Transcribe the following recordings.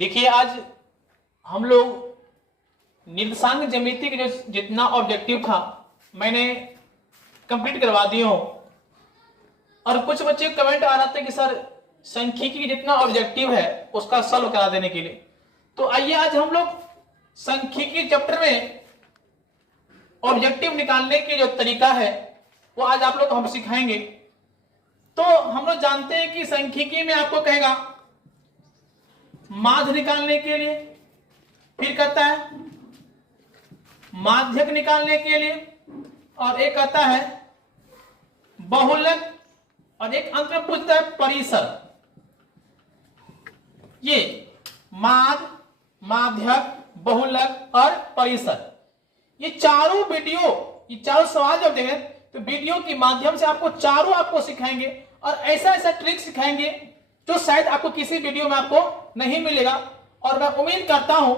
देखिए, आज हम लोग निर्देशांक ज्यामिति के जो जितना ऑब्जेक्टिव था मैंने कंप्लीट करवा दिया हूं। और कुछ बच्चे कमेंट आ रहा था कि सर सांख्यिकी की जितना ऑब्जेक्टिव है उसका सॉल्व करा देने के लिए। तो आइए आज हम लोग सांख्यिकी चैप्टर में ऑब्जेक्टिव निकालने के जो तरीका है वो आज आप लोग हम सिखाएंगे। तो हम लोग जानते हैं कि सांख्यिकी में आपको कहेगा माध्य निकालने के लिए, फिर कहता है माध्यक निकालने के लिए, और एक कहता है बहुलक, और एक अंत में पूछता है परिसर। ये माध्य, माध्यक, बहुलक और परिसर, ये चारों वीडियो, ये चारों सवाल जब देंगे तो वीडियो के माध्यम से आपको चारों आपको सिखाएंगे और ऐसा ऐसा ट्रिक सिखाएंगे जो शायद आपको किसी वीडियो में आपको नहीं मिलेगा। और मैं उम्मीद करता हूं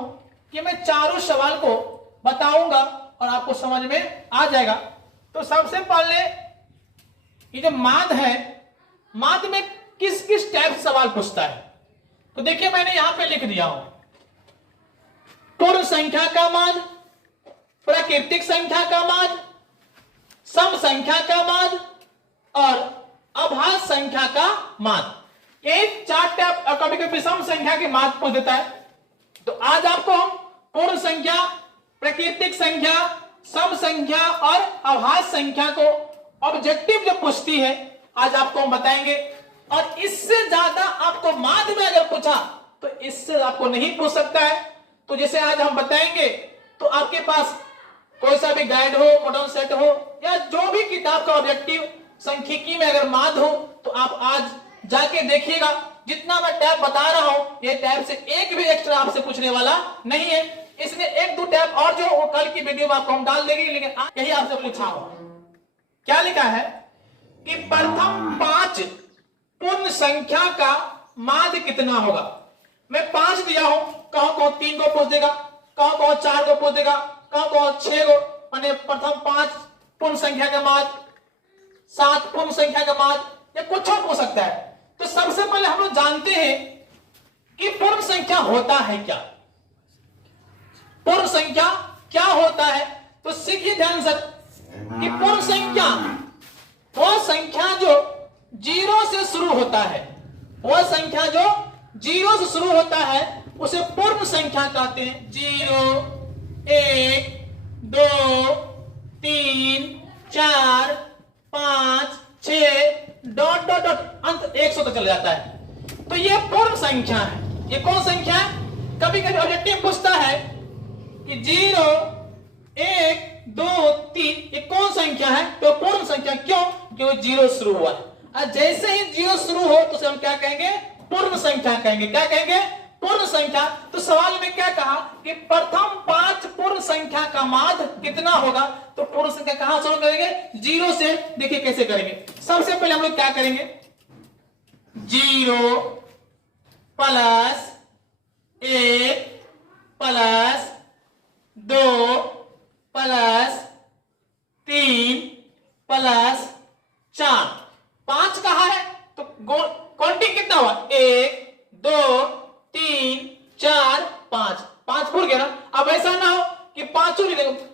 कि मैं चारों सवाल को बताऊंगा और आपको समझ में आ जाएगा। तो सबसे पहले ये जो माध्य है, माध्य में किस किस टाइप सवाल पूछता है तो देखिए मैंने यहां पे लिख दिया हूं। पूर्ण संख्या का माध्य, प्राकृतिक संख्या का माध्य, सम संख्या का माध्य और अभाज्य संख्या का माध्य। ये चार टाइप, कभी कभी सम संख्या के माध्य पूछ देता है। तो आज आपको हम पूर्ण संख्या, प्राकृतिक संख्या, सम संख्या और अभाज्य संख्या को ऑब्जेक्टिव जो पूछती है आज आपको हम बताएंगे। और इससे ज्यादा आपको माध्य में अगर पूछा तो इससे आपको नहीं पूछ सकता है। तो जैसे आज हम बताएंगे तो आपके पास कोई सा भी गाइड हो, मॉडल सेट हो या जो भी किताब का ऑब्जेक्टिव सांख्यिकी में अगर माध्य हो तो आप आज जाके देखिएगा। जितना मैं टैब बता रहा हूं ये टैब से एक भी एक्स्ट्रा आपसे पूछने वाला नहीं है। इसमें एक दो टैब और जो वो कल की वीडियो में आपको हम डाल देंगे, लेकिन आज यही आपसे पूछा हूं। क्या लिखा है कि प्रथम 5 पूर्ण संख्या का माध्य कितना होगा। मैं 5 दिया हूं, कहो 3 को पूछ देगा, कहो 4 को पूछ देगा, कहो 6 को, माने प्रथम 5 पूर्ण संख्या का माध्य, 7 पूर्ण संख्या का माध्य, या कुछ और पूछ सकता है। तो सबसे पहले हम लोग जानते हैं कि पूर्ण संख्या होता है क्या। पूर्ण संख्या क्या होता है तो सीखिए ध्यान से कि पूर्ण संख्या वो संख्या जो 0 से शुरू होता है, वो संख्या जो 0 से शुरू होता है उसे पूर्ण संख्या कहते हैं। 0, 1, 2, 3, 4, 5, 6 डॉट डॉट डॉट अंत 100 तक चला जाता है। तो ये पूर्ण संख्या है। ये कौन संख्या है? कभी कभी ऑब्जेक्टिव पूछता है कि 0, 1, 2, 3 ये कौन संख्या है तो पूर्ण संख्या। क्यों? क्योंकि 0 शुरू हुआ है। और जैसे ही 0 शुरू हो तो उसे हम क्या कहेंगे? पूर्ण संख्या कहेंगे। क्या कहेंगे? पूर्ण संख्या। तो सवाल में क्या कहा कि प्रथम 5 पूर्ण संख्या का माध्य कितना होगा। तो पूर्ण संख्या कहां शुरू करेंगे? 0 से। देखिए कैसे करेंगे। सबसे पहले हम लोग क्या करेंगे? 0 प्लस 1 प्लस 2 प्लस 3 प्लस 4। 5 कहा है तो काउंटिंग कितना हुआ? 1, 2, 3, 4, 5। 5 भूल गया ना। अब ऐसा ना हो कि 5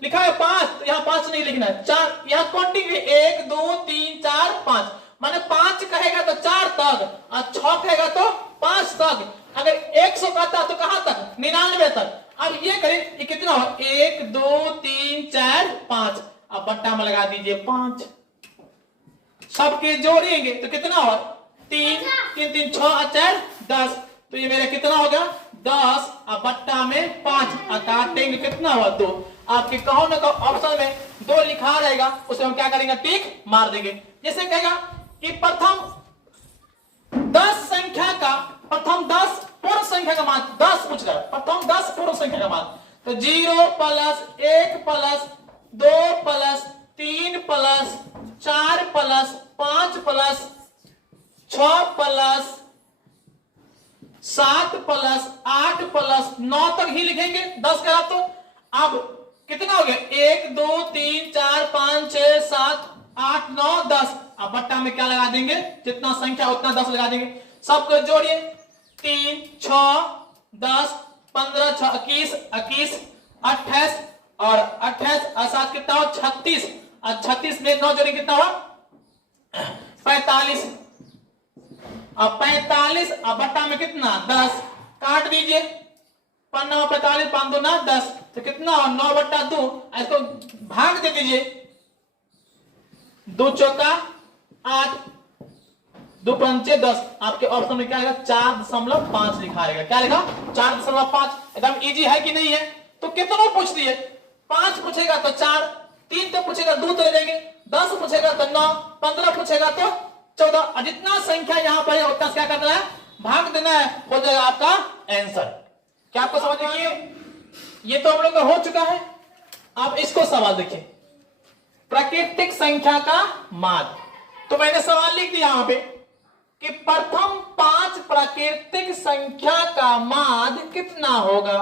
लिखा है 5 तो यहाँ 5 नहीं लिखना है, 4। यहाँ काउंटिंग है 1, 2, 3, 4, 5। माने 5 कहेगा तो 4 तक और 6 कहेगा तो 5 तक। अगर 100 कहता तो कहां तक? 99 तक। अब ये करें, ये कितना हो? 1, 2, 3, 4, 5। अब बट्टा में लगा दीजिए 5। सबके जोड़ेंगे तो कितना हो? 3, 3, 3, 6, 4, 10। तो ये मेरा कितना होगा? 10। अब बट्टा में 5 काटेंगे कितना हुआ? 2। आपके कहो ना कहो ऑप्शन में 2 लिखा रहेगा, उसे हम क्या करेंगे? टिक मार देंगे। जैसे कहेगा कि प्रथम 10 संख्या का, प्रथम 10 पूर्ण संख्या का माध्य 10 पूछ रहा है। प्रथम 10 पूर्ण संख्या का माध्य तो 0 plus 1 plus 2 plus 3 plus 4 plus 5 plus 6 plus 7 plus 8 plus 9 तक ही लिखेंगे। 10 करा तो अब कितना हो गया? 1, 2, 3, 4, 5, 6, 7, 8, 9, 10। अब बट्टा में क्या लगा देंगे? जितना संख्या उतना 10 लगा देंगे। सबको जोड़िए 3, 6, 10, 15, 21, 21, 28 और 28 और 7 कितना हो 36 और 36 में 9 जोड़े कितना हुआ 45 और 45 और बट्टा में कितना 10 काट दीजिए 15 45 5 2 ना 10 तो कितना हो 9 बट्टा 2 इसको भाग दे दीजिए 2 चौका 8 2 पंचे 10 आपके ऑप्शन में क्या आएगा 4.5 लिखा रहेगा क्या लिखा 4.5 एकदम इजी है कि नहीं है तो कितना पूछ दिए 5 पूछेगा तो 4 3 तो पूछेगा 2 तो ले जाएंगे 10 पूछेगा तो 9 15 पूछेगा तो 14 और जितना संख्या यहां पर है उतना क्या करना है भाग देना है हो जाएगा आपका आंसर क्या आपको समझ में आया ये तो हम लोग का हो चुका है आप इसको सवाल देखिए प्राकृतिक संख्या का माध्य तो मैंने सवाल लिख दिया यहां पे कि प्रथम 5 प्राकृतिक संख्या का माध्य कितना होगा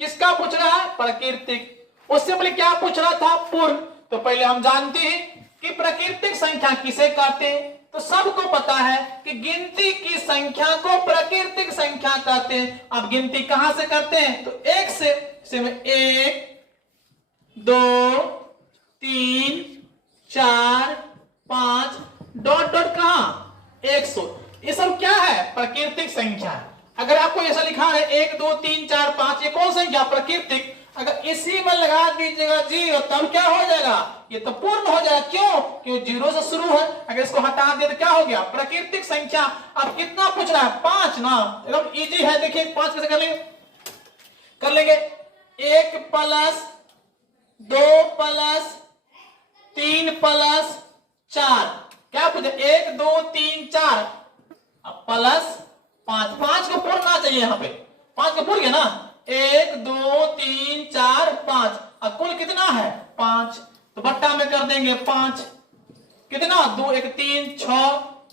किसका पूछ रहा है प्राकृतिक उससे पहले क्या पूछ रहा था पूर्ण तो पहले हम जानते हैं कि प्राकृतिक संख्या किसे कहते हैं तो सबको पता है कि गिनती की संख्या को प्राकृतिक संख्या कहते हैं अब गिनती कहां से करते हैं तो 1 से 1 2 3 4 5 डॉट डॉट कहां 100 ये सब क्या है प्राकृतिक संख्या अगर आपको ऐसा लिखा है 1 2 3 4 5 ये कौन संख्या प्राकृतिक अगर इसी में लगा दीजिएगा जीरो तब क्या हो जाएगा ये तो पूर्ण हो जाएगा क्यों क्योंकि जीरो से शुरू है अगर इसको हटा दिया तो क्या हो गया प्राकृतिक संख्या अब कितना पूछ रहा है 5 ना एकदम इजी है देखिए 5 कैसे कर लेंगे 1 प्लस 2 प्लस 3 प्लस 4 क्या पूछे 1 2 3 4 प्लस 5 को पूर्ण चाहिए यहाँ पे 5 को पूर्ण गया ना 1 2 3 4 5 अब कुल कितना है 5 तो बट्टा में कर देंगे 5 कितना 2 1 3 6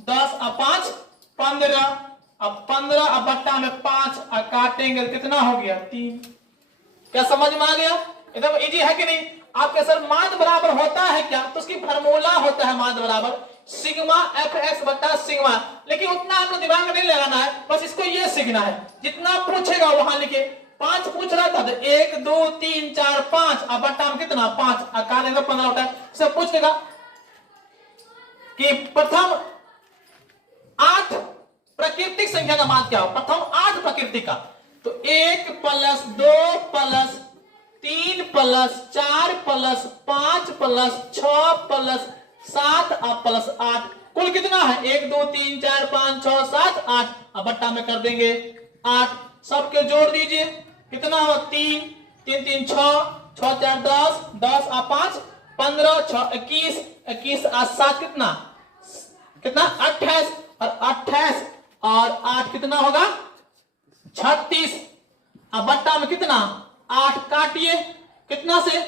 10 अब 5 15 अब 15 अब बट्टा में 5 अब काटेंगे कितना हो गया 3 क्या समझ में आ गया एकदम इजी है कि नहीं आपके सर माध्य बराबर होता है क्या तो उसकी फार्मूला होता है माध्य बराबर सिग्मा एफ एक्स बटा सिग्मा लेकिन उतना आपको दिमाग में नहीं लगाना है बस इसको ये सीखना है जितना पूछेगा वहां लिखे 5 पूछ रहा था तो 1 2 3 4 5 अब बट्टा में कितना 5 काट देंगे 15 होता है सब पूछ देगा कि प्रथम 8 प्राकृतिक संख्या का मान क्या हो प्रथम 8 प्राकृतिक का तो 1 plus 2 plus 3 plus 4 plus 5 plus 6 plus 7 और प्लस 8 कुल कितना है 1 2 3 4 5 6 7 8 अब बट्टा में कर देंगे 8 सबके जोड़ दीजिए कितना हो 3 3 3 6 6 4 10 10 और 5 15 6 21 21 और 7 कितना 28 और 28 और 8 कितना होगा 36 अब बट्टा में कितना 8 काटिए कितना से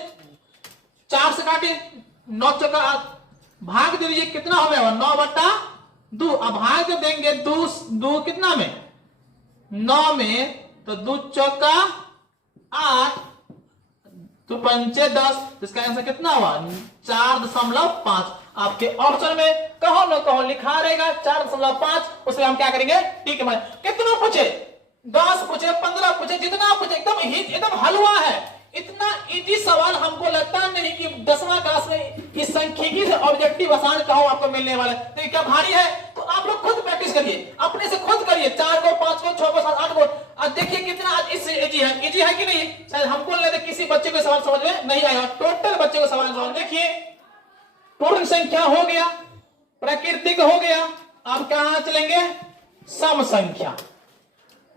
4 से काटिए 9 चौका भाग दे दीजिए कितना हो गया 9 बट्टा 2 अब भाग देंगे 2 कितना में 9 में तो 2 चौका 8 2 पंचे 10 इसका आंसर कितना हुआ 4.5 आपके ऑप्शन में कहो न कहो लिखा रहेगा 4.5 उसमें हम क्या करेंगे ठीक है कितना पूछे 10 पूछे 15 पूछे जितना पूछे एकदम हलवा है इतना इजी सवाल हमको लगता नहीं कि 10वां क्लास में इस सांख्यिकी से ऑब्जेक्टिव आसान कहो आपको मिलने वाला है तो ये क्या भारी है तो आप लोग खुद प्रैक्टिस करिए अपने से खुद करिए 4 को 5 को 6 को 7 8 को अब देखिए कितना इससे इजी है कि नहीं शायद हमको लगता है किसी बच्चे को सवाल समझ में नहीं आएगा टोटल बच्चे को सवाल समझ देखिए पूर्ण संख्या हो गया प्राकृतिक हो गया अब कहां चलेंगे सम संख्या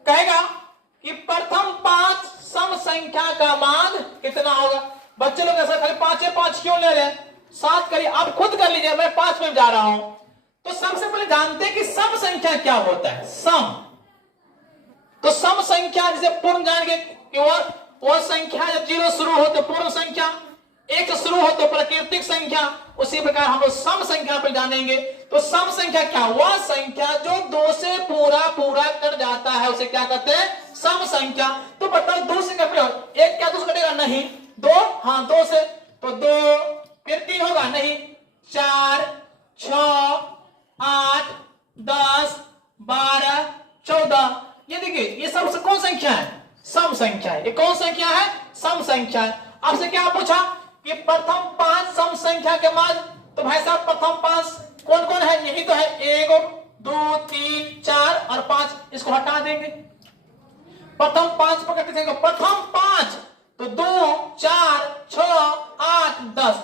कहेगा कि प्रथम 5 सम संख्या का मान कितना होगा बच्चे लोग ऐसा खाली 5 क्यों ले रहे हैं 7 करिए आप खुद कर लीजिए मैं 5 में जा रहा हूं तो सबसे पहले जानते हैं कि सम संख्या क्या होता है सम तो सम संख्या जिसे पूर्ण जानेंगे कि वो संख्या जब 0 शुरू हो तो पूर्ण संख्या 1 शुरू हो तो प्राकृतिक संख्या उसी प्रकार हम लोग सम संख्या पर जानेंगे तो सम संख्या क्या वह संख्या जो 2 से पूरा कर जाता है उसे क्या कहते हैं सम संख्या तो बताओ 2 से क्या एक क्या 2 से कटेगा नहीं 2 हाँ 2 से तो 2 फिर 3 होगा नहीं 4 6 8 10 12 14 ये देखिए ये सबसे कौन संख्या है ये कौन संख्या है? सम संख्या है। आपसे क्या पूछा कि प्रथम 5 सम संख्या के मान, तो भाई साहब प्रथम 5 कौन कौन है? यही तो है, 1 2 3 4 और 5, इसको हटा देंगे। प्रथम 5 पकड़ते थे, प्रथम 5 तो 2 4 6 8 10,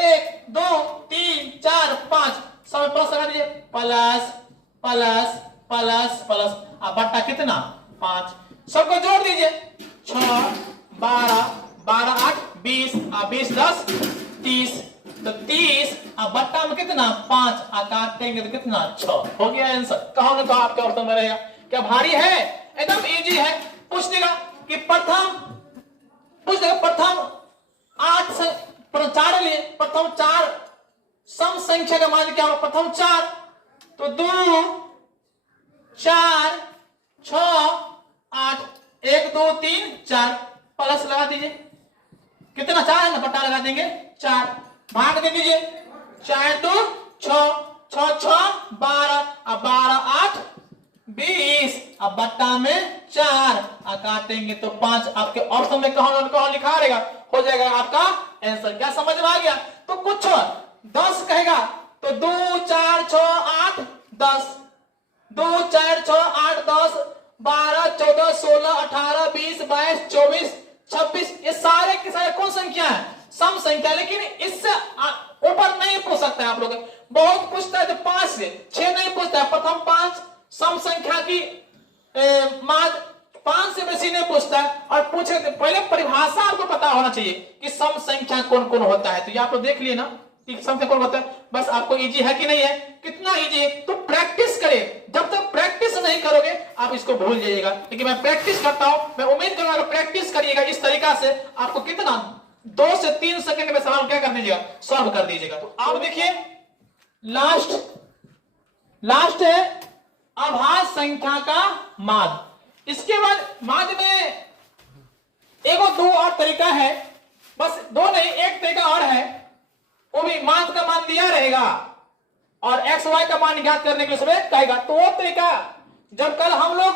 1 2 3 4 5, सब प्लस लगा दीजिए, प्लस प्लस प्लस प्लस, अब बट्टा कितना? 5, सबको जोड़ दीजिए, 6 12 12 8 20, 20 10 30, तो 30, अब बट्टा में कितना? 5, काटेंगे तो कितना? 6। हो गया आंसर। कहा ना, कहा आपके ऑप्शन में रहेगा। क्या भारी है? एकदम इजी है। पूछ देगा कि प्रथम 8 से 4 लिए, प्रथम 4 सम संख्या का मान क्या हो? प्रथम 4 तो 2 4 6 8, 1 2 3 4, प्लस लगा दीजिए, कितना? 4 है ना, बट्टा लगा देंगे 4, भाग दे दीजिए, 4 2 6 6 6 12, अब 12 8 20, अब बट्टा में 4, काटेंगे तो 5। आपके ऑप्शन में कहां लिखा रहेगा, हो जाएगा आपका आंसर। क्या समझ में आ गया? तो कुछ 10 कहेगा तो 2 4 6 8 10, 2 4 6 8 10 12 14 16 18 20 22 24 26, ये सारे के सारे कौन संख्या है? सम संख्या। लेकिन इससे ऊपर नहीं पूछ सकता है आप लोग, बहुत पूछता है तो 5 से 6 नहीं पूछता है। प्रथम 5 सम संख्या की मान 5 से बेसी नहीं पूछता है। और पूछे तो पहले परिभाषा आपको पता होना चाहिए कि सम संख्या कौन कौन होता है। तो ये आप लोग देख लिए ना कि सम संख्या कौन होता है। बस आपको इजी है कि नहीं है? कितना इजी है? तो प्रैक्टिस करें। जब तक प्रैक्टिस नहीं करोगे आप इसको भूल जाइएगा। लेकिन मैं प्रैक्टिस करता हूं, मैं उम्मीद करूंगा कि प्रैक्टिस करिएगा इस तरीका से, आपको कितना 2 से 3 सेकंड में सवाल क्या कर दीजिएगा? सॉल्व कर दीजिएगा। तो आप देखिए लास्ट है अभाज्य संख्या का माध्य। इसके बाद माध्य में एगो 2 और तरीका है, बस 2 नहीं, एक तरीका और है। वो भी माध्य का मान दिया रहेगा और एक्स वाई का मान ज्ञात करने के लिए कहेगा। तो वो तरीका जब कल हम लोग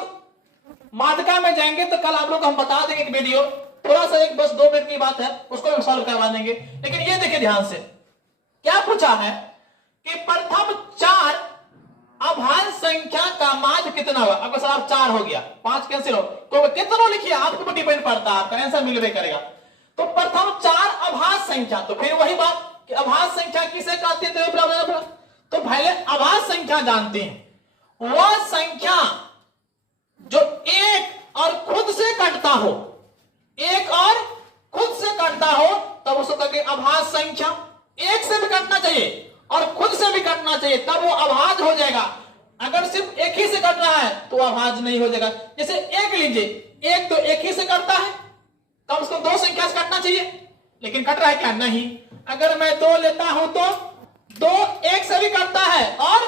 माध्यिका में जाएंगे तो कल आप लोग को हम बता देंगे एक वीडियो, थोड़ा सा एक बस 2 मिनट की बात है, उसको हम सॉल्व करवा देंगे। लेकिन ये देखिए ध्यान से, क्या पूछा है कि प्रथम 4 अभाज्य संख्या का माध्य कितना होगा? आपका सवाल 4 हो गया, 5 कैंसिल हो, तो कितना लिखिए आपके ऊपर डिपेंड पड़ता है, आपका आंसर मिलवे करेगा। तो प्रथम 4 अभाज्य संख्या, तो फिर वही बात कि अभाज्य संख्या किसे कहते हैं? तो पहले अभाज्य संख्या जानते हैं, वह संख्या जो एक और खुद से कटता हो, एक और खुद से कटता हो, तब उसको कहते हैं अभाज्य संख्या। एक से भी कटना चाहिए और खुद से भी कटना चाहिए, तब वो अभाज्य हो जाएगा। अगर सिर्फ एक ही से कट रहा है तो अभाज्य नहीं हो जाएगा। जैसे एक लीजिए, एक तो एक ही से कटता है, कम से कम 2 संख्या से कटना चाहिए, लेकिन कट रहा है क्या? नहीं। अगर मैं 2 लेता हूं तो 2 एक से भी कटता है और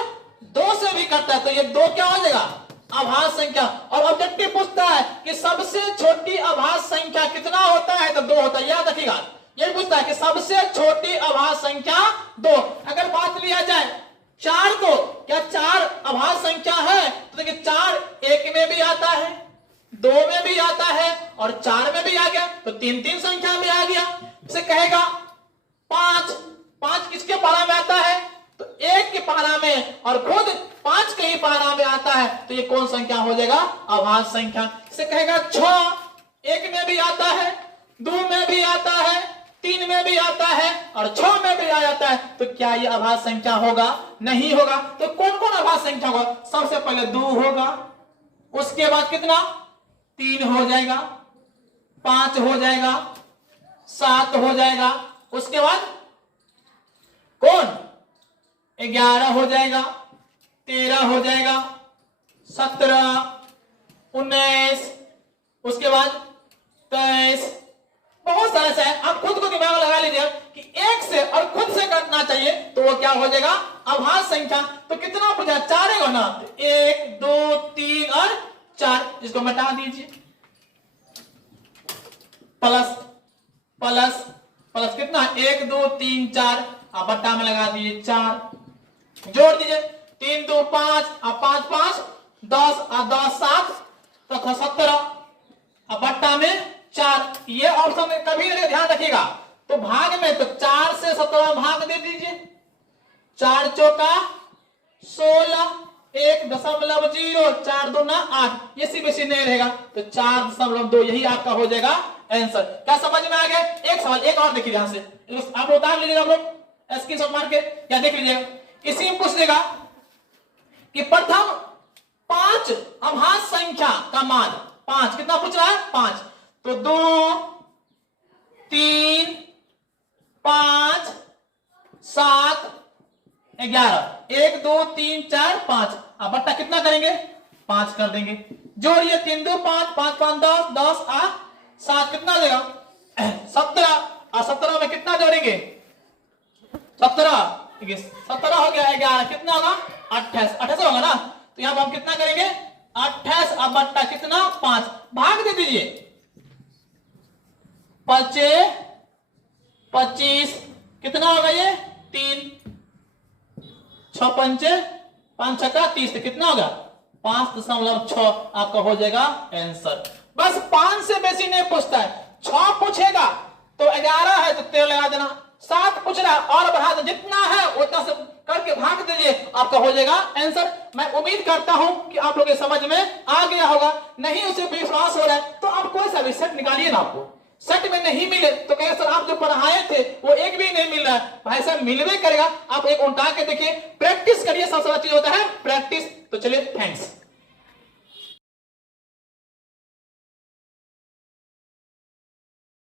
2 से भी कटता है, तो ये 2 क्या हो जाएगा? अभाज्य संख्या। और ऑब्जेक्टिव पूछता है कि सबसे छोटी अभाज्य संख्या कितना होता है? तो 2 होता है, याद रखिएगा। ये पूछता है कि सबसे छोटी अभाज्य संख्या 2। अगर बात लिया जाए 4 को, क्या 4 अभाज्य संख्या है? तो देखिए 4 1 में भी आता है, 2 में भी आता है और 4 में भी आ गया, तो 3 संख्या में आ गया। इसे कहेगा 5 किसके पारा में आता है? तो 1 के पारा में, और खुद 5 के ही पारा में आता है, तो ये कौन संख्या हो जाएगा? अभाज्य संख्या। इसे कहेगा 6 1 में भी आता है, 2 में भी आता है, 3 में भी आता है और 6 में भी आ जाता है, तो क्या ये अभाज्य संख्या होगा? नहीं होगा। तो कौन कौन अभाज्य संख्या होगा? सबसे पहले 2 होगा, उसके बाद कितना? 3 हो जाएगा, 5 हो जाएगा, 7 हो जाएगा, उसके बाद कौन? 11 हो जाएगा, 13 हो जाएगा, 17 19, उसके बाद 23, बहुत सारे से है। आप खुद को दिमाग लगा लीजिए कि 1 से और खुद से कटना चाहिए, तो वो क्या हो जाएगा? अभाज्य संख्या। तो कितना पूछा? 4 है ना, 1 2 3 और 4, इसको मिटा दीजिए, प्लस प्लस प्लस कितना? 1 2 3 4, अब बट्टा में लगा दीजिए 4, जोड़ दीजिए 3 2 5, अब 5 10 और 10 7 तथा 17, अब बट्टा में 4 ये ऑप्शन कभी ध्यान रखिएगा, तो भाग में तो 4 से 17 भाग दे दीजिए, 4 चौका 16, 1.0, 4 दूना 8, ये सीबीएसई नहीं रहेगा, तो 4.2 यही आपका हो जाएगा आंसर। क्या समझ में आ गया? एक सवाल एक और देखिए ध्यान से, आप उतार लीजिएगा, आप लोग स्क्रीनशॉट मार के या देख लीजिएगा। इसी में पूछ देगा कि प्रथम 5 अभाज्य संख्या का मान 5, कितना पूछ रहा है? 5, तो 2, 3, 5, 7, 11, 1 2 3 4 5, अब बट्टा कितना करेंगे? 5 कर देंगे। जोड़िए 3 2 5, 5 5 10, 10 8 7, कितना देगा? 17, और 17 में कितना जोड़ेंगे? 17 हो गया, 11 कितना होगा? 28, 28 होगा ना, तो यहां पर हम कितना करेंगे? 28, अब बट्टा कितना? 5, भाग दे दीजिए, 25, कितना होगा ये? 3, 6 पंचे 5 छक्का 30, तो कितना होगा? 5.6 आपका हो जाएगा आंसर। बस 5 से बेसी नहीं पूछता है, 6 पूछेगा तो 11 है तो 13 लगा देना, 7 पूछ रहा है और बढ़ा दो, जितना है उतना से करके भाग दीजिए, आपका हो जाएगा आंसर। मैं उम्मीद करता हूं कि आप लोगों के समझ में आ गया होगा। नहीं उसे विश्वास हो रहा है तो आप कोई सा भी सेट निकालिए ना, आपको सेट में नहीं मिले तो कहे सर आप जो पढ़ाए थे वो एक भी नहीं मिल रहा है, भाई साहब मिलवे करेगा। आप एक उल्टा के देखिए, प्रैक्टिस करिए, सबसे बड़ा चीज होता है प्रैक्टिस।